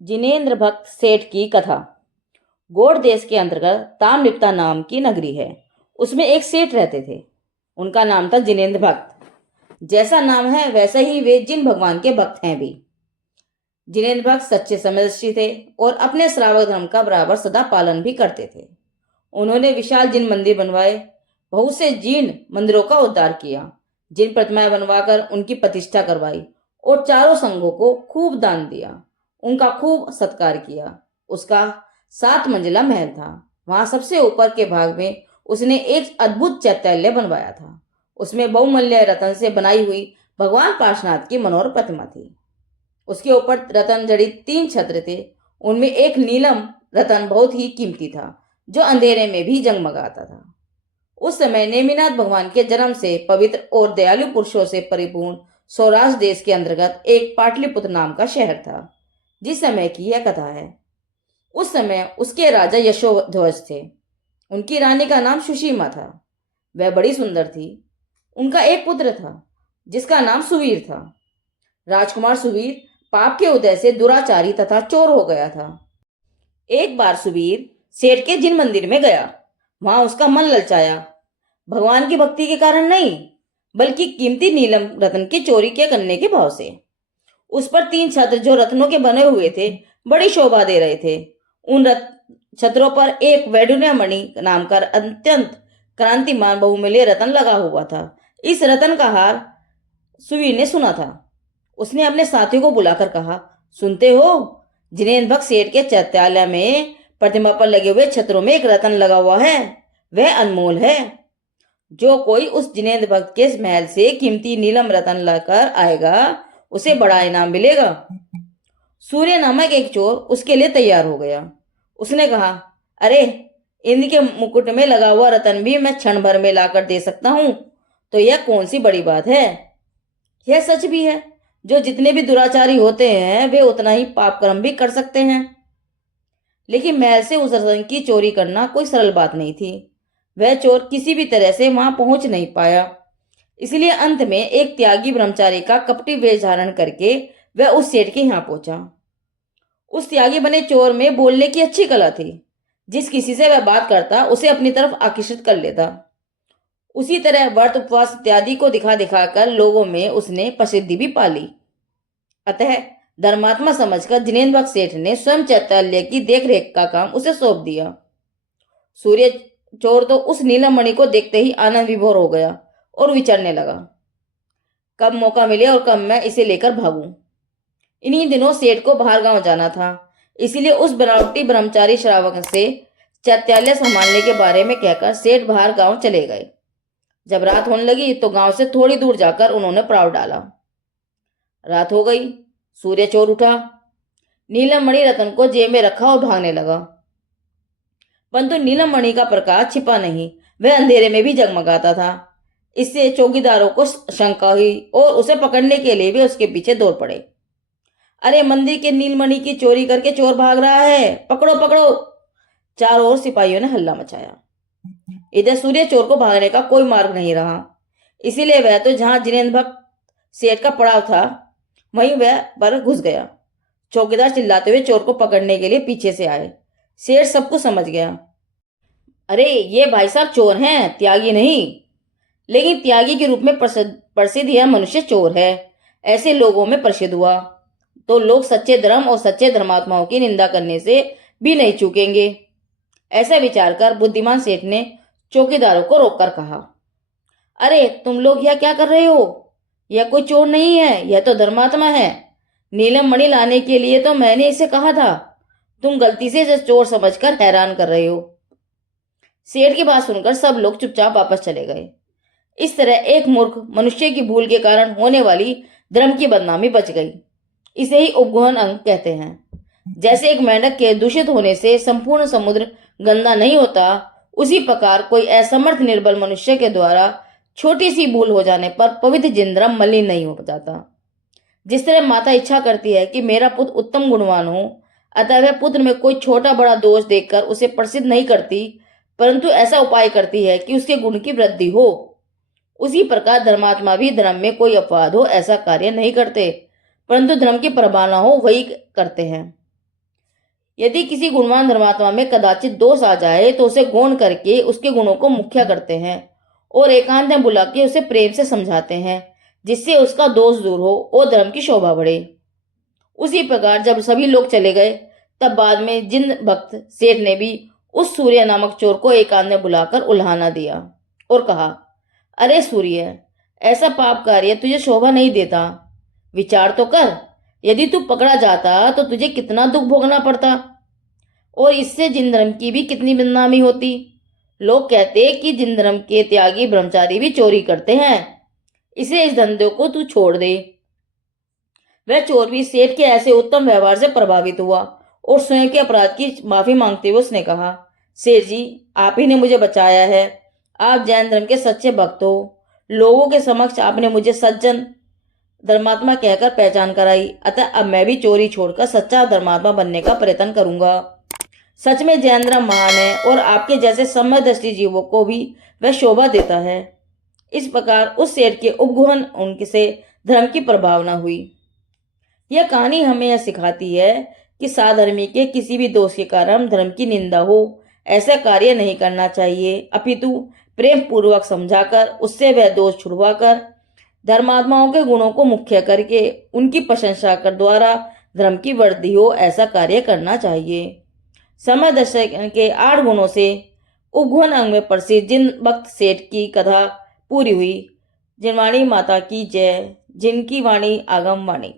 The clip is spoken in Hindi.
जिनेंद्र भक्त सेठ की कथा। गोड़ देश के अंतर्गत ताम्रलिप्ता नाम की नगरी है। उसमें एक सेठ रहते थे। उनका नाम था जिनेंद्र भक्त। जैसा नाम है वैसे ही वे जिन भगवान के भक्त हैं भी। जिनेंद्र भक्त सच्चे समदर्शी थे और अपने श्रावक धर्म का बराबर सदा पालन भी करते थे। उन्होंने विशाल जिन मंदिर बनवाए, बहुत से जीर्ण मंदिरों का उद्धार किया, जिन प्रतिमाएं बनवाकर उनकी प्रतिष्ठा करवाई और चारों संघों को खूब दान दिया। उनका खूब सत्कार किया। उसका 7 मंजिला महल था। वहां सबसे ऊपर के भाग में उसने एक अद्भुत चैत्यालय बनवाया था। उसमें बहुमूल्य रत्न से बनाई हुई भगवान पार्श्वनाथ की मनोहर प्रतिमा थी। उसके ऊपर रत्न जड़ित 3 छत्र थे। उनमें एक नीलम रत्न बहुत ही कीमती था, जो अंधेरे में भी जगमगाता था। उस समय नेमिनाथ भगवान के जन्म से पवित्र और दयालु पुरुषों से परिपूर्ण सौराष्ट्र देश के अंतर्गत एक पाटलिपुत्र नाम का शहर था, जिस समय की यह कथा है। उस समय उसके राजा यशोध्वज थे। उनकी रानी का नाम सुशीमा था। वह बड़ी सुंदर थी। उनका एक पुत्र था जिसका नाम सुवीर था। राजकुमार सुवीर पाप के उदय से दुराचारी तथा चोर हो गया था। एक बार सुवीर सेठ के जिन मंदिर में गया। वहां उसका मन ललचाया, भगवान की भक्ति के कारण नहीं, बल्कि कीमती नीलम रत्न की चोरी के करने के भाव से। उस पर 3 छत्र जो रत्नों के बने हुए थे, बड़ी शोभा दे रहे थे। उन छत्रों पर एक वैडूर्य मणि नाम का अत्यंत क्रांतिमान बहुमूल्य रत्न लगा हुआ था। इस रत्न का हार सुवीर ने सुना था। उसने अपने साथियों को बुलाकर कहा, सुनते हो, जिनेंद्र भक्त सेठ के चैत्यालय में प्रतिमा पर लगे हुए छत्रों में एक रत्न लगा हुआ है। वह अनमोल है। जो कोई उस जिनेंद्र भक्त के महल से कीमती नीलम रत्न लाकर आएगा, उसे बड़ा इनाम मिलेगा। सूर्य नामक एक चोर उसके लिए तैयार हो गया। उसने कहा, अरे, इंद्र के मुकुट में लगा हुआ रत्न भी मैं क्षण भर में लाकर दे सकता हूं, तो यह कौन सी बड़ी बात है। यह सच भी है, जो जितने भी दुराचारी होते हैं वे उतना ही पाप कर्म भी कर सकते हैं। लेकिन महल से उस रत्न की चोरी करना कोई सरल बात नहीं थी। वह चोर किसी भी तरह से वहां पहुंच नहीं पाया। इसलिए अंत में एक त्यागी ब्रह्मचारी का कपटी वेश धारण करके वह उस सेठ के यहाँ पहुंचा। उस त्यागी बने चोर में बोलने की अच्छी कला थी। जिस किसी से वह बात करता उसे अपनी तरफ आकर्षित कर लेता। उसी तरह व्रत उपवास इत्यादि को दिखा दिखाकर लोगों में उसने प्रसिद्धि भी पाली। अतः धर्मात्मा समझकर जिनेंद्र भक्त सेठ ने स्वयं चैत्यालय की देखरेख का काम उसे सौंप दिया। सूर्य चोर तो उस नीलम मणि को देखते ही आनंद विभोर हो गया और विचरने लगा, कब मौका मिले और कब मैं इसे लेकर भागूं। इन्हीं दिनों सेठ को बाहर गांव जाना था, इसलिए उस बनावटी ब्रह्मचारी श्रावक से चैत्यालय संभालने के बारे में कहकर सेठ बाहर गांव चले गए। जब रात होने लगी तो गांव से थोड़ी दूर जाकर उन्होंने पड़ाव डाला। रात हो गई। सूर्य चोर उठा, नीलम मणि रत्न को जेब में रखा और भागने लगा। परंतु नीलम मणि का प्रकाश छिपा नहीं, वह अंधेरे में भी जगमगाता था। इससे चौकीदारों को शंका हुई और उसे पकड़ने के लिए भी उसके पीछे दौड़ पड़े। अरे, मंदिर के नीलमणि की चोरी करके चोर भाग रहा है, पकड़ो पकड़ो। चारों ओर सिपाहियों ने हल्ला मचाया। इधर सूर्य चोर को भागने का कोई मार्ग नहीं रहा, इसीलिए वह तो जहां जिनेंद्र भक्त सेठ का पड़ाव था वहीं वह पर घुस गया। चौकीदार चिल्लाते हुए चोर को पकड़ने के लिए पीछे से आए। सेठ सब कुछ समझ गया। अरे, ये भाई साहब चोर हैं, त्यागी नहीं। लेकिन त्यागी के रूप में प्रसिद्ध यह मनुष्य चोर है, ऐसे लोगों में प्रसिद्ध हुआ तो लोग सच्चे धर्म और सच्चे धर्मात्माओं की निंदा करने से भी नहीं चूकेंगे। ऐसा विचार कर बुद्धिमान सेठ ने चौकीदारों को रोककर कहा, अरे, तुम लोग यह क्या कर रहे हो। यह कोई चोर नहीं है, यह तो धर्मात्मा है। नीलम मणि लाने के लिए तो मैंने इसे कहा था। तुम गलती से इसे चोर समझकर हैरान कर रहे हो। सेठ की बात सुनकर सब लोग चुपचाप वापस चले गए। इस तरह एक मूर्ख मनुष्य की भूल के कारण होने वाली धर्म की बदनामी बच गई। इसे ही उपगहन अंग कहते हैं। जैसे एक मेंढक के दूषित होने से संपूर्ण समुद्र गंदा नहीं होता, उसी प्रकार कोई असमर्थ निर्बल मनुष्य के द्वारा छोटी सी भूल हो जाने पर पवित्र जिंद्रम मलिन नहीं हो जाता। जिस तरह माता इच्छा करती है कि मेरा पुत्र उत्तम गुणवान हो, अतः वह पुत्र में कोई छोटा बड़ा दोष देखकर उसे प्रसिद्ध नहीं करती, परंतु ऐसा उपाय करती है कि उसके गुण की वृद्धि हो। उसी प्रकार धर्मात्मा भी धर्म में कोई अपवाद हो ऐसा कार्य नहीं करते, परंतु धर्म की प्रभावना हो वही करते हैं। यदि किसी गुणवान धर्मात्मा में कदाचित दोष आ जाए तो उसे गौण करके उसके गुणों को मुख्य करते हैं और एकांत में बुला के उसे प्रेम से समझाते हैं, जिससे उसका दोष दूर हो और धर्म की शोभा बढ़े। उसी प्रकार जब सभी लोग चले गए, तब बाद में जिन भक्त सेठ ने भी उस सूर्य नामक चोर को एकांत में बुलाकर उल्हाना दिया और कहा, अरे सूर्य, ऐसा पाप कार्य तुझे शोभा नहीं देता। विचार तो कर, यदि तू पकड़ा जाता तो तुझे कितना दुख भोगना पड़ता और इससे जिन धर्म की भी कितनी बदनामी होती। लोग कहते कि जिन धर्म के त्यागी ब्रह्मचारी भी चोरी करते हैं, इसलिए इस धंधे को तू छोड़ दे। वह चोर भी सेठ के ऐसे उत्तम व्यवहार से प्रभावित हुआ और स्वयं के अपराध की माफी मांगते हुए उसने कहा, सेठ जी, आप ही ने मुझे बचाया है। आप जैन धर्म के सच्चे भक्त हो। लोगों के समक्ष आपने मुझे सज्जन धर्मात्मा कहकर पहचान कराई, अतः अब मैं भी चोरी छोड़कर सच्चा धर्मात्मा बनने का प्रयत्न करूंगा। सच में जैन धर्म महान है और आपके जैसे समदृष्टि जीवों को भी वह शोभा देता है। इस प्रकार उस सेठ के उपगुहन उनसे धर्म की प्रभावना हुई। यह कहानी हमें यह सिखाती है कि साधर्मी के किसी भी दोष के कारण धर्म की निंदा हो ऐसा कार्य नहीं करना चाहिए, अपितु प्रेम पूर्वक समझाकर उससे वह दोष छुड़वाकर धर्मात्माओं के गुणों को मुख्य करके उनकी प्रशंसा कर द्वारा धर्म की वृद्धि हो ऐसा कार्य करना चाहिए। समय दर्शन के 8 गुणों से उपगुहन अंग में प्रसिद्ध जिन भक्त सेठ की कथा पूरी हुई। जिनवाणी माता की जय, जिनकी वाणी आगम वाणी।